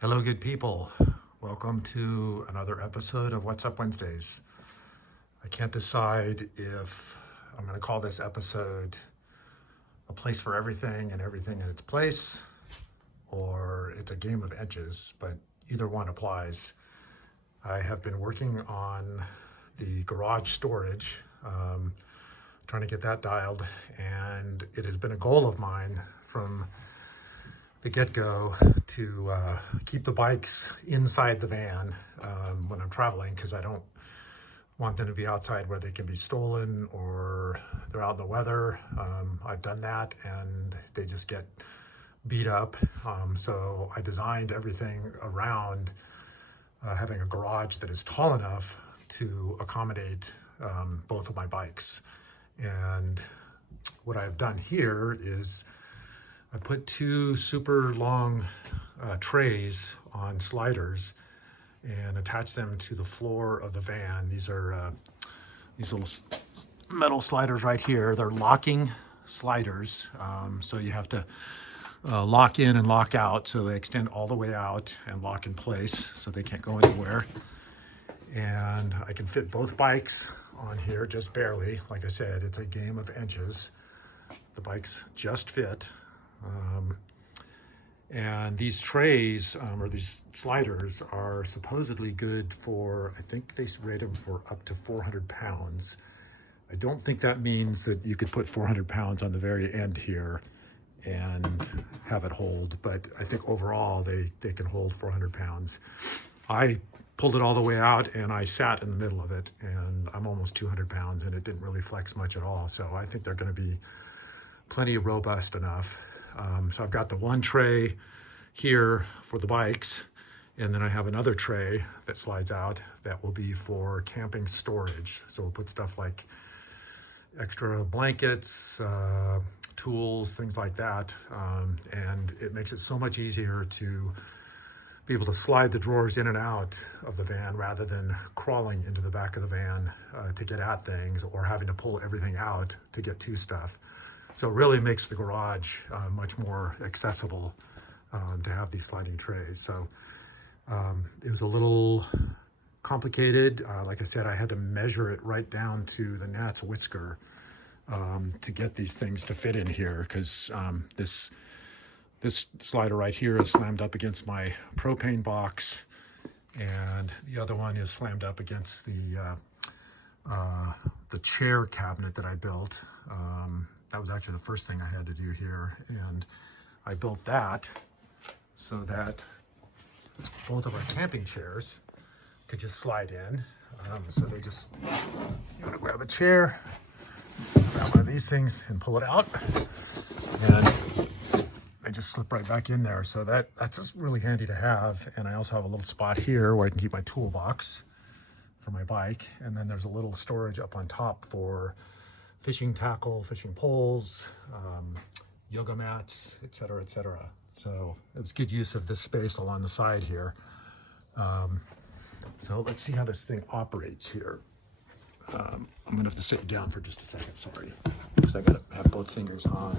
Hello, good people. Welcome to another episode of What's Up Wednesdays. I can't decide if I'm going to call this episode a place for everything and everything in its place, or it's a game of inches, but either one applies. I have been working on the garage storage, trying to get that dialed, and it has been a goal of mine from the get-go to keep the bikes inside the van when I'm traveling, because I don't want them to be outside where they can be stolen or they're out in the weather. I've done that and they just get beat up. So I designed everything around having a garage that is tall enough to accommodate both of my bikes. And what I've done here is I put two super long trays on sliders and attach them to the floor of the van. These are these little metal sliders right here. They're locking sliders, so you have to lock in and lock out, so they extend all the way out and lock in place so they can't go anywhere. And I can fit both bikes on here just barely. Like I said, it's a game of inches. The bikes just fit. And these trays or these sliders are supposedly good for, I think they rate them for up to 400 pounds. I don't think that means that you could put 400 pounds on the very end here and have it hold, but I think overall they can hold 400 pounds. I pulled it all the way out and I sat in the middle of it, and I'm almost 200 pounds and it didn't really flex much at all. So I think they're going to be plenty robust enough. So I've got the one tray here for the bikes, and then I have another tray that slides out that will be for camping storage. So we'll put stuff like extra blankets, tools, things like that. And it makes it so much easier to be able to slide the drawers in and out of the van rather than crawling into the back of the van to get at things, or having to pull everything out to get to stuff. So it really makes the garage much more accessible to have these sliding trays. So it was a little complicated. Like I said, I had to measure it right down to the gnat's whisker to get these things to fit in here, because this slider right here is slammed up against my propane box, and the other one is slammed up against the chair cabinet that I built. That was actually the first thing I had to do here, and I built that so that both of our camping chairs could just slide in. So they just, you want to grab a chair, just grab one of these things and pull it out, and they just slip right back in there. So that's just really handy to have. And I also have a little spot here where I can keep my toolbox for my bike, and then there's a little storage up on top for fishing tackle, fishing poles, yoga mats, etc., etc. So it was good use of this space along the side here. So let's see how this thing operates here. I'm gonna have to sit down for just a second, sorry, because I gotta have both fingers on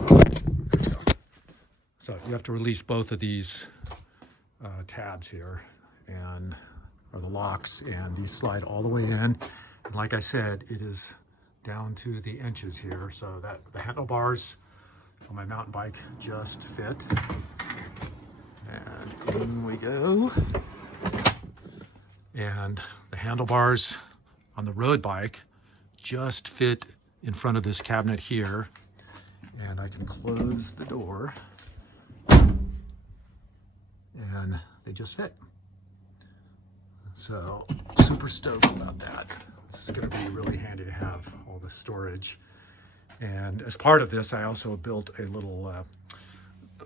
there we go. So you have to release both of these tabs here, or the locks, and these slide all the way in. And like I said, it is down to the inches here, so that the handlebars on my mountain bike just fit. And in we go. And the handlebars on the road bike just fit in front of this cabinet here. And I can close the door and they just fit. So super stoked about that. This is going to be really handy to have all the storage. And as part of this, I also built a little,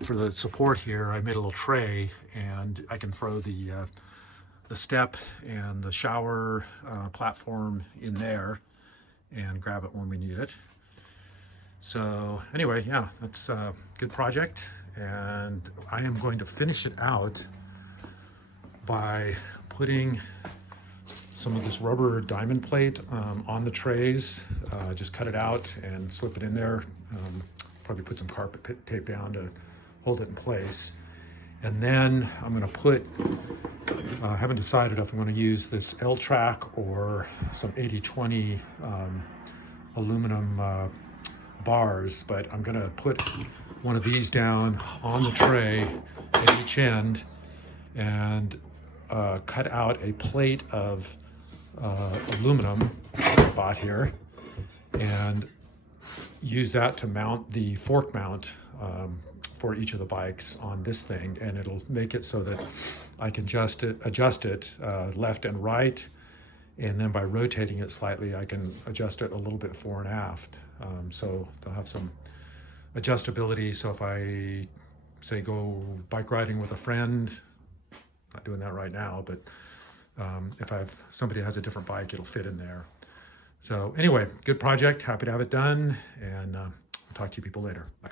for the support here, I made a little tray, and I can throw the step and the shower platform in there and grab it when we need it. So anyway, yeah, that's a good project. And I am going to finish it out by putting some of this rubber diamond plate on the trays. Just cut it out and slip it in there. Probably put some carpet tape down to hold it in place. And then I'm going to put, I haven't decided if I'm going to use this L-track or some 80/20 aluminum bars, but I'm going to put one of these down on the tray at each end and cut out a plate of aluminum I bought here and use that to mount the fork mount for each of the bikes on this thing, and it'll make it so that I can adjust it left and right, and then by rotating it slightly I can adjust it a little bit fore and aft. So they'll have some adjustability, so if I say go bike riding with a friend, not doing that right now, but if somebody has a different bike, it'll fit in there. So anyway, good project, happy to have it done, and I'll talk to you people later. Bye.